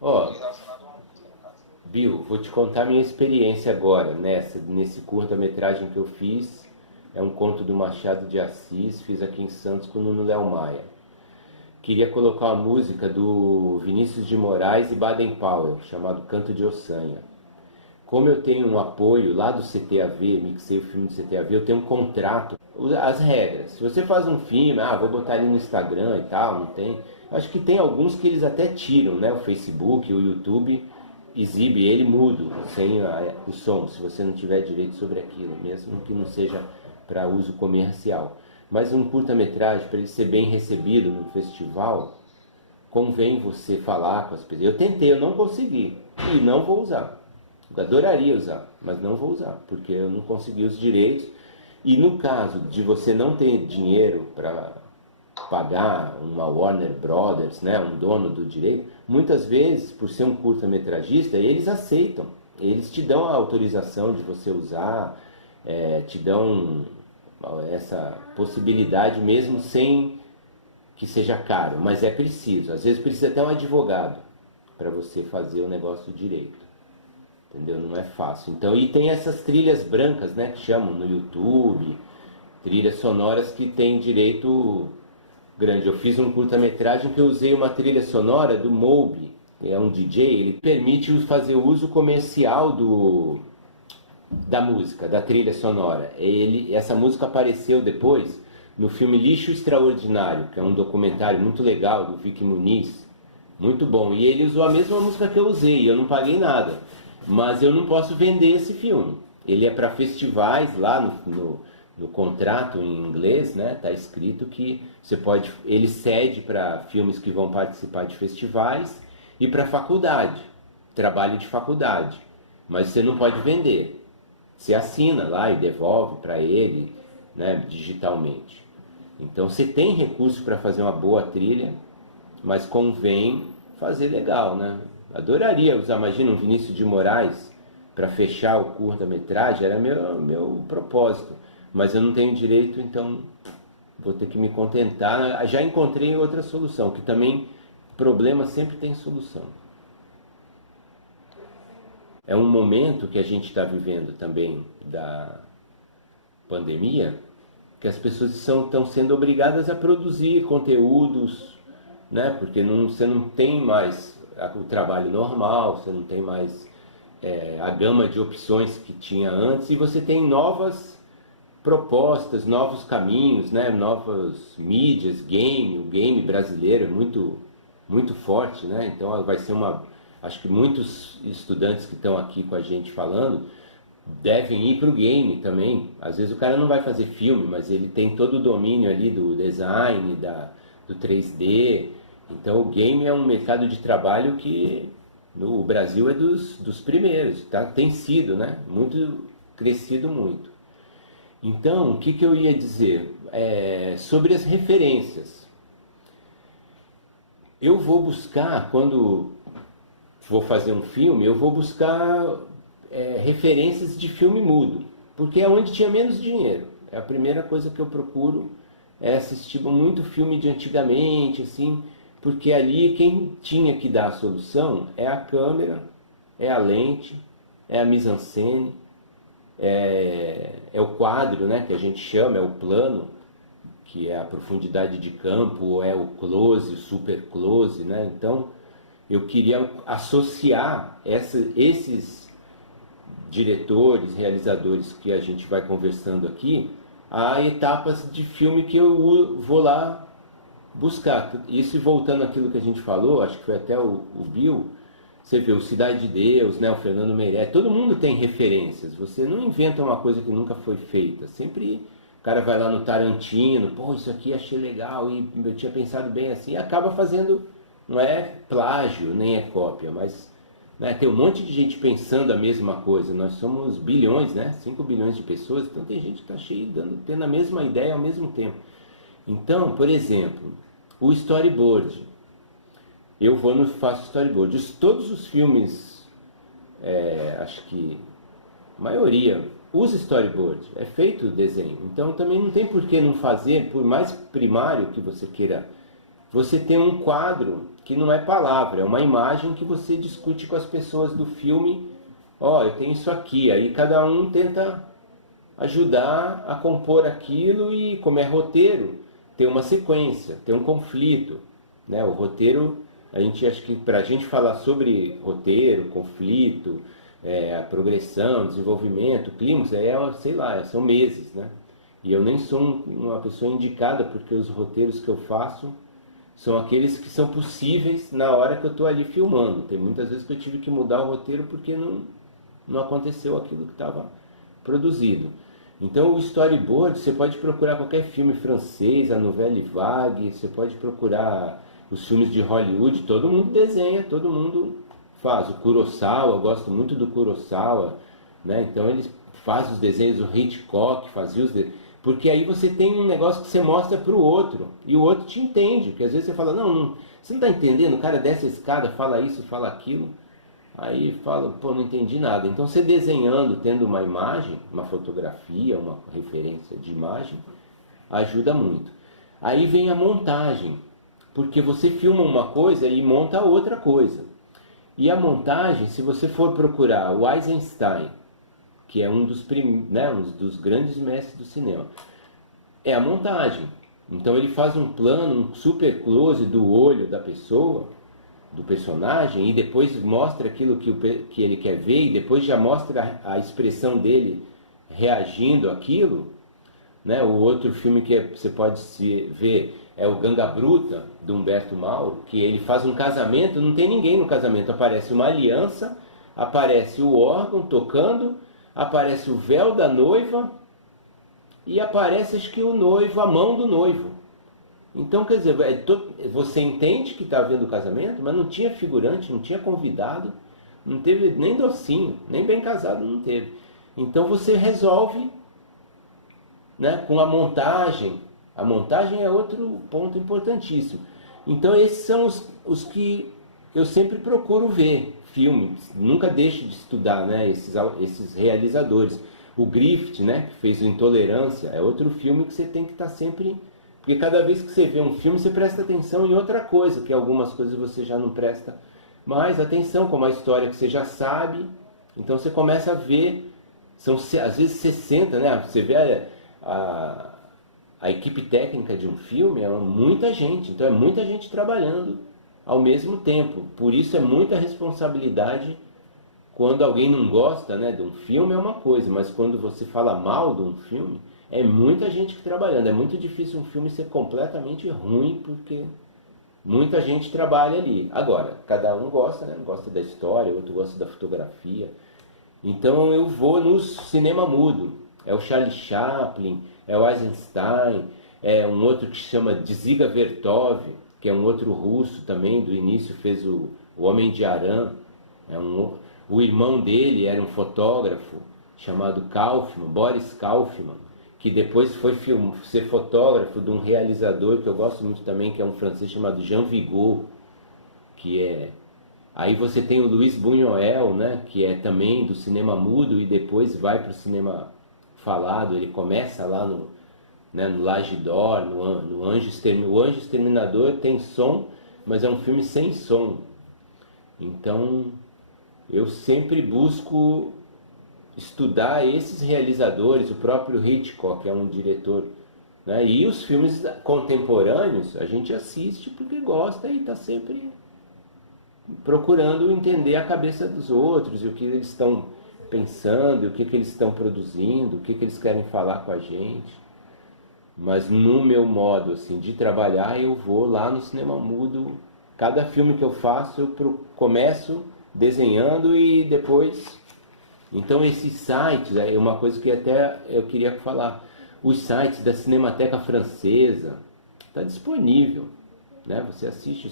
Ó, relacionado à música, no caso. Bill, vou te contar minha experiência agora, nesse curta-metragem que eu fiz. É um conto do Machado de Assis, fiz aqui em Santos com o Nuno Léo Maia. Queria colocar uma música do Vinícius de Moraes e Baden Powell, chamado Canto de Ossanha. Como eu tenho um apoio lá do CTAV, mixei o filme do CTAV, eu tenho um contrato, as regras. Se você faz um filme, vou botar ali no Instagram e tal, não tem. Acho que tem alguns que eles até tiram, né? O Facebook, o YouTube exibe ele mudo, sem o som, se você não tiver direito sobre aquilo, mesmo que não seja para uso comercial. Mas um curta-metragem, para ele ser bem recebido no festival, convém você falar com as pessoas. Eu tentei, eu não consegui e não vou usar. Eu adoraria usar, mas não vou usar, porque eu não consegui os direitos. E no caso de você não ter dinheiro para pagar uma Warner Brothers, né, um dono do direito, muitas vezes, por ser um curta-metragista, eles aceitam. Eles te dão a autorização de você usar, te dão essa possibilidade mesmo sem que seja caro, mas é preciso. Às vezes precisa até um advogado para você fazer o negócio direito. Entendeu? Não é fácil. Então, e tem essas trilhas brancas, né, que chamam no YouTube, trilhas sonoras que tem direito grande. Eu fiz um curta-metragem que eu usei uma trilha sonora do Moby, que é um DJ, ele permite fazer uso comercial da música, da trilha sonora. Essa música apareceu depois no filme Lixo Extraordinário, que é um documentário muito legal do Vicky Muniz, muito bom. E ele usou a mesma música que eu usei, eu não paguei nada. Mas eu não posso vender esse filme. Ele é para festivais, lá no contrato em inglês, né? Tá escrito que você pode, ele cede para filmes que vão participar de festivais e para faculdade, trabalho de faculdade. Mas você não pode vender. Você assina lá e devolve para ele, né, digitalmente. Então você tem recurso para fazer uma boa trilha, mas convém fazer legal, né? Adoraria usar, imagina um Vinícius de Moraes para fechar o curta-metragem, era meu propósito. Mas eu não tenho direito, então vou ter que me contentar. Já encontrei outra solução, que também problema sempre tem solução. É um momento que a gente está vivendo também da pandemia, que as pessoas estão sendo obrigadas a produzir conteúdos, né? Porque você não tem mais o trabalho normal, você não tem mais a gama de opções que tinha antes, e você tem novas propostas, novos caminhos, né? Novas mídias, o game brasileiro é muito forte, né? Então vai ser acho que muitos estudantes que estão aqui com a gente falando devem ir para o game também. Às vezes o cara não vai fazer filme, mas ele tem todo o domínio ali do design, do 3D. Então o game é um mercado de trabalho que no Brasil é dos primeiros, tá? Tem sido, né? Muito crescido muito. Então, o que eu ia dizer? Sobre as referências. Eu vou buscar, quando vou fazer um filme, eu vou buscar referências de filme mudo, porque é onde tinha menos dinheiro. É a primeira coisa que eu procuro, é assistir muito filme de antigamente, assim, porque ali quem tinha que dar a solução é a câmera, é a lente, é a mise-en-scène, é o quadro, né, que a gente chama, é o plano, que é a profundidade de campo, é o close, o super close, né? Então eu queria associar esses diretores, realizadores que a gente vai conversando aqui a etapas de filme que eu vou lá buscar. Isso voltando àquilo que a gente falou, acho que foi até o Bill, você vê o Cidade de Deus, né, o Fernando Meirelles, todo mundo tem referências, você não inventa uma coisa que nunca foi feita, sempre o cara vai lá no Tarantino, pô, isso aqui achei legal e eu tinha pensado bem assim, e acaba fazendo, não é plágio, nem é cópia, mas né, tem um monte de gente pensando a mesma coisa, nós somos bilhões, né, 5 bilhões de pessoas, então tem gente que está cheio, tendo a mesma ideia ao mesmo tempo. Então, por exemplo, o storyboard. Eu faço storyboard. Todos os filmes, acho que a maioria, usa storyboard. É feito o desenho. Então também não tem por que não fazer, por mais primário que você queira. Você tem um quadro que não é palavra, é uma imagem que você discute com as pessoas do filme. Ó, eu tenho isso aqui, aí cada um tenta ajudar a compor aquilo e, como é roteiro, tem uma sequência, tem um conflito, né? O roteiro, a gente acha que para a gente falar sobre roteiro, conflito, a progressão, desenvolvimento, clímax, sei lá, são meses, né? E eu nem sou uma pessoa indicada, porque os roteiros que eu faço são aqueles que são possíveis na hora que eu estou ali filmando. Tem muitas vezes que eu tive que mudar o roteiro porque não aconteceu aquilo que estava produzido. Então o storyboard, você pode procurar qualquer filme francês, a Nouvelle Vague, você pode procurar os filmes de Hollywood, todo mundo desenha, todo mundo faz. O Kurosawa, eu gosto muito do Kurosawa, né? Então ele faz os desenhos, o Hitchcock fazia os desenhos. Porque aí você tem um negócio que você mostra para o outro, e o outro te entende, porque às vezes você fala, não você não está entendendo, o cara desce a escada, fala isso, fala aquilo, aí fala, pô, não entendi nada. Então você desenhando, tendo uma imagem, uma fotografia, uma referência de imagem, ajuda muito. Aí vem a montagem, porque você filma uma coisa e monta outra coisa. E a montagem, se você for procurar o Eisenstein, que é um dos grandes mestres do cinema, é a montagem. Então ele faz um plano, um super close do olho da pessoa, do personagem, e depois mostra aquilo que ele quer ver, e depois já mostra a expressão dele reagindo àquilo, né? O outro filme que você pode ver é o Ganga Bruta, do Humberto Mauro, que ele faz um casamento, não tem ninguém no casamento, aparece uma aliança, aparece o órgão tocando, aparece o véu da noiva e aparece, acho que o noivo, a mão do noivo. Então, quer dizer, você entende que está havendo o casamento, mas não tinha figurante, não tinha convidado, não teve nem docinho, nem bem casado não teve. Então você resolve, né, com a montagem. A montagem é outro ponto importantíssimo. Então esses são os que eu sempre procuro ver. Filmes, nunca deixe de estudar, né, esses realizadores. O Griffith, né, que fez o Intolerância, é outro filme que você tem que estar sempre... Porque cada vez que você vê um filme, você presta atenção em outra coisa, que algumas coisas você já não presta mais atenção, como a história que você já sabe. Então você começa a ver, são às vezes 60, né, você vê a equipe técnica de um filme, é muita gente, então é muita gente trabalhando ao mesmo tempo. Por isso é muita responsabilidade. Quando alguém não gosta, né, de um filme é uma coisa, mas quando você fala mal de um filme, é muita gente que trabalhando. É muito difícil um filme ser completamente ruim, porque muita gente trabalha ali. Agora, cada um gosta, né, gosta da história, outro gosta da fotografia. Então eu vou no cinema mudo. É o Charlie Chaplin, é o Eisenstein, é um outro que se chama Dziga Vertov, que é um outro russo também, do início fez o Homem de Arã. O irmão dele era um fotógrafo chamado Kaufman, Boris Kaufman, que depois foi ser fotógrafo de um realizador que eu gosto muito também, que é um francês chamado Jean Vigo, que é... Aí você tem o Luiz Buñuel, né, que é também do cinema mudo e depois vai para o cinema falado. Ele começa lá no L'Âge d'Or, no Anjo Exterminador. O Anjo Exterminador tem som, mas é um filme sem som. Então eu sempre busco estudar esses realizadores, o próprio Hitchcock, que é um diretor, né? E os filmes contemporâneos a gente assiste porque gosta e está sempre procurando entender a cabeça dos outros, e o que eles estão pensando, o que eles estão produzindo, o que eles querem falar com a gente. Mas no meu modo assim, de trabalhar, eu vou lá no cinema mudo. Cada filme que eu faço, eu começo desenhando e depois... Então esses sites, é uma coisa que até eu queria falar, os sites da Cinemateca Francesa, está disponível, né? Você assiste,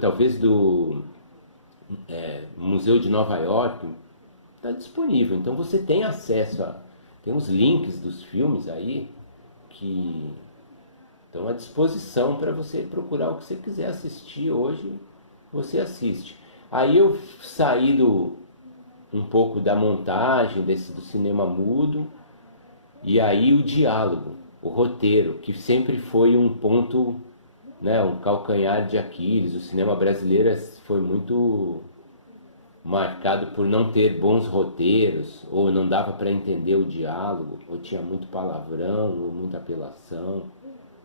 talvez do Museu de Nova York, está disponível. Então você tem acesso tem os links dos filmes aí que estão à disposição para você procurar o que você quiser assistir hoje, você assiste. Aí eu saí um pouco da montagem do cinema mudo, e aí o diálogo, o roteiro, que sempre foi um ponto né, um calcanhar de Aquiles. O cinema brasileiro foi muito marcado por não ter bons roteiros, ou não dava para entender o diálogo, ou tinha muito palavrão, ou muita apelação,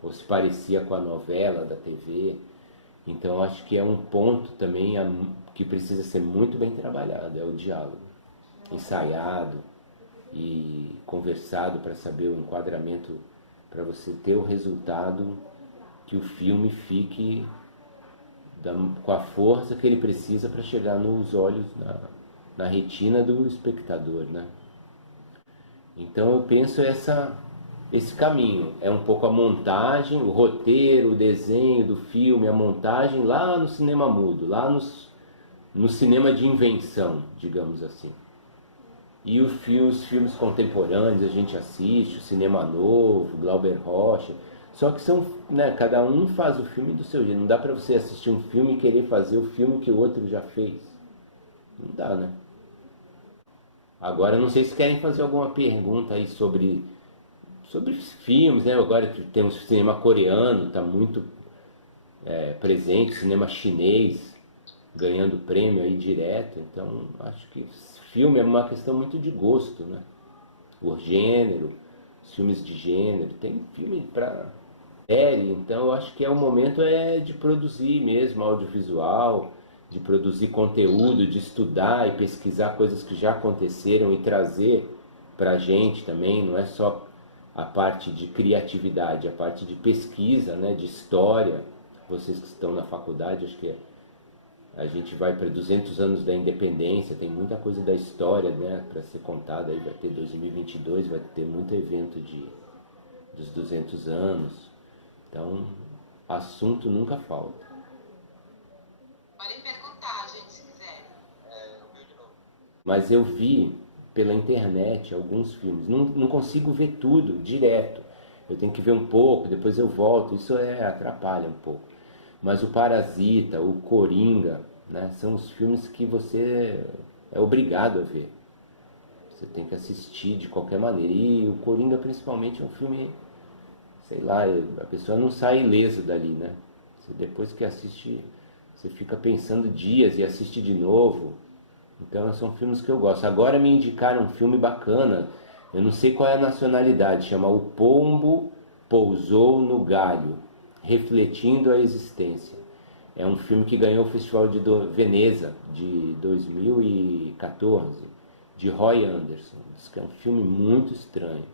ou se parecia com a novela da TV. Então acho que é um ponto também que precisa ser muito bem trabalhado, é o diálogo, ensaiado e conversado para saber o enquadramento, para você ter o resultado que o filme fique com a força que ele precisa para chegar nos olhos, na retina do espectador, né? Então eu penso esse caminho, é um pouco a montagem, o roteiro, o desenho do filme, a montagem lá no cinema mudo, lá no cinema de invenção, digamos assim. E os filmes contemporâneos a gente assiste, o Cinema Novo, Glauber Rocha, só que são, né, cada um faz o filme do seu jeito. Não dá pra você assistir um filme e querer fazer o filme que o outro já fez. Não dá, né? Agora, não sei se querem fazer alguma pergunta aí sobre filmes, né? Agora que temos cinema coreano, está muito presente, cinema chinês ganhando prêmio aí direto. Então, acho que filme é uma questão muito de gosto, né? O gênero, os filmes de gênero, tem filme para série, então eu acho que o momento de produzir mesmo audiovisual, de produzir conteúdo, de estudar e pesquisar coisas que já aconteceram e trazer para a gente também, não é só a parte de criatividade, a parte de pesquisa, né, de história. Vocês que estão na faculdade, acho que a gente vai para 200 anos da independência, tem muita coisa da história, né, para ser contada. Aí vai ter 2022, vai ter muito evento dos 200 anos. Então, assunto nunca falta. Podem perguntar, gente, se quiser. Mas eu vi pela internet alguns filmes. Não consigo ver tudo direto. Eu tenho que ver um pouco, depois eu volto. Isso atrapalha um pouco. Mas o Parasita, o Coringa, né, são os filmes que você é obrigado a ver. Você tem que assistir de qualquer maneira. E o Coringa, principalmente, é um filme, sei lá, a pessoa não sai ilesa dali, né? Você, depois que assiste, você fica pensando dias e assiste de novo. Então são filmes que eu gosto. Agora me indicaram um filme bacana, eu não sei qual é a nacionalidade, chama O Pombo Pousou no Galho, Refletindo a Existência. É um filme que ganhou o Festival de Veneza de 2014, de Roy Anderson. Diz que é um filme muito estranho.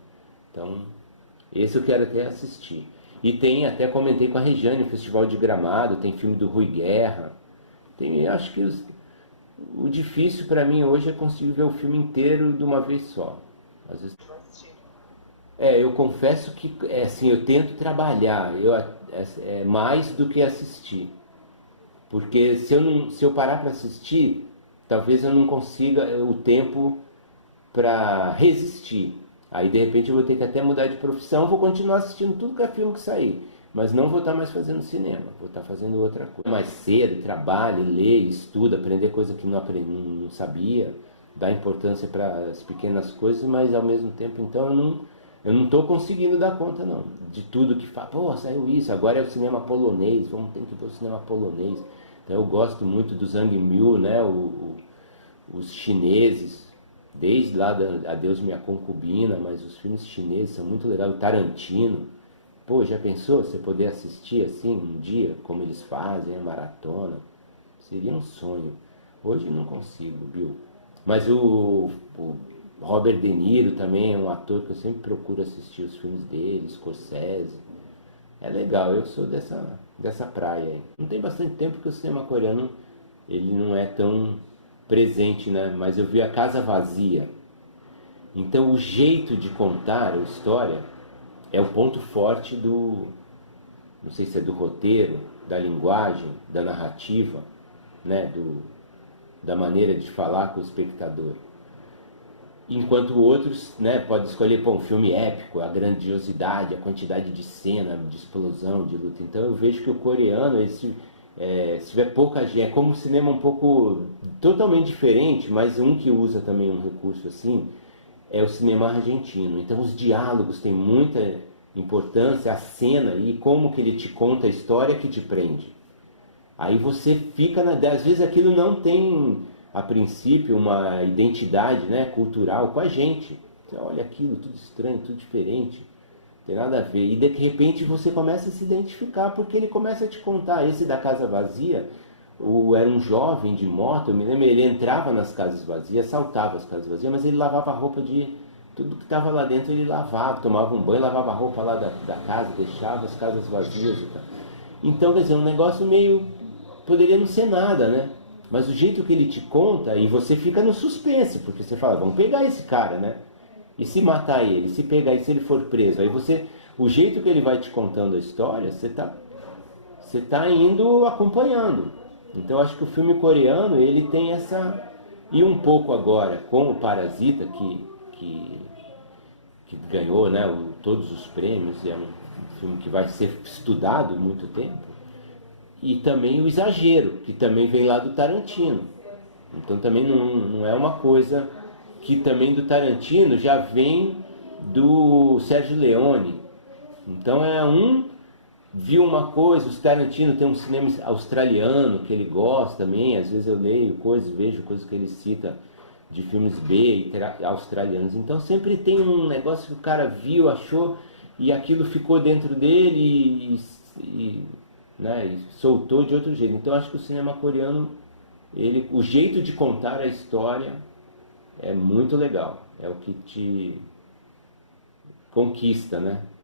Então, esse eu quero até assistir. E tem, até comentei com a Regiane, o Festival de Gramado, tem filme do Rui Guerra. Tem, acho que o difícil para mim hoje é conseguir ver o filme inteiro de uma vez só. Às vezes... eu confesso que assim, eu tento trabalhar mais do que assistir. Porque se eu parar para assistir, talvez eu não consiga o tempo para resistir. Aí de repente eu vou ter que até mudar de profissão, vou continuar assistindo tudo que é filme que sair, mas não vou estar mais fazendo cinema, vou estar fazendo outra coisa. Mais cedo, trabalhe, lê, estuda, aprender coisa que não sabia, dar importância para as pequenas coisas, mas ao mesmo tempo, então eu não estou conseguindo dar conta não, de tudo que fala, pô, saiu isso, agora é o cinema polonês, vamos ter que ver o cinema polonês. Então eu gosto muito do Zhang Miu, né, os chineses, desde lá Adeus Minha Concubina, mas os filmes chineses são muito legais, o Tarantino. Pô, já pensou você poder assistir assim um dia, como eles fazem, a maratona? Seria um sonho. Hoje não consigo, Bill. Mas o Robert De Niro também é um ator que eu sempre procuro assistir os filmes dele, Scorsese. É legal, eu sou dessa praia aí. Não tem bastante tempo que o cinema coreano ele não é tão presente, né? Mas eu vi A Casa Vazia. Então o jeito de contar a história é o ponto forte não sei se é do roteiro, da linguagem, da narrativa, né? Da maneira de falar com o espectador. Enquanto outros, né, podem escolher um filme épico, a grandiosidade, a quantidade de cena, de explosão, de luta. Então eu vejo que o coreano, se tiver pouca gente, é como um cinema um pouco totalmente diferente, mas um que usa também um recurso assim, é o cinema argentino. Então os diálogos têm muita importância, a cena e como que ele te conta a história que te prende. Aí você fica, às vezes aquilo não tem, a princípio, uma identidade, né, cultural com a gente. Você olha aquilo, tudo estranho, tudo diferente, não tem nada a ver. E de repente você começa a se identificar, porque ele começa a te contar. Esse da Casa Vazia, era um jovem de moto, eu me lembro, ele entrava nas casas vazias, assaltava as casas vazias, mas ele lavava a roupa de... Tudo que estava lá dentro ele lavava, tomava um banho, lavava a roupa lá da casa, deixava as casas vazias e tal. Então, quer dizer, um negócio meio... Poderia não ser nada, né? Mas o jeito que ele te conta, e você fica no suspense, porque você fala, vamos pegar esse cara, né? E se matar ele, se pegar e se ele for preso, aí você... O jeito que ele vai te contando a história, você tá indo acompanhando. Então, acho que o filme coreano, ele tem essa... E um pouco agora, com o Parasita, que ganhou, né, todos os prêmios, é um filme que vai ser estudado muito tempo, e também o Exagero, que também vem lá do Tarantino. Então também não é uma coisa que também do Tarantino já vem do Sérgio Leone. Então viu uma coisa, o Tarantino tem um cinema australiano que ele gosta também, às vezes eu leio coisas, vejo coisas que ele cita de filmes B e australianos. Então sempre tem um negócio que o cara viu, achou, e aquilo ficou dentro dele né, e soltou de outro jeito. Então acho que o cinema coreano, o jeito de contar a história é muito legal. É o que te conquista, né?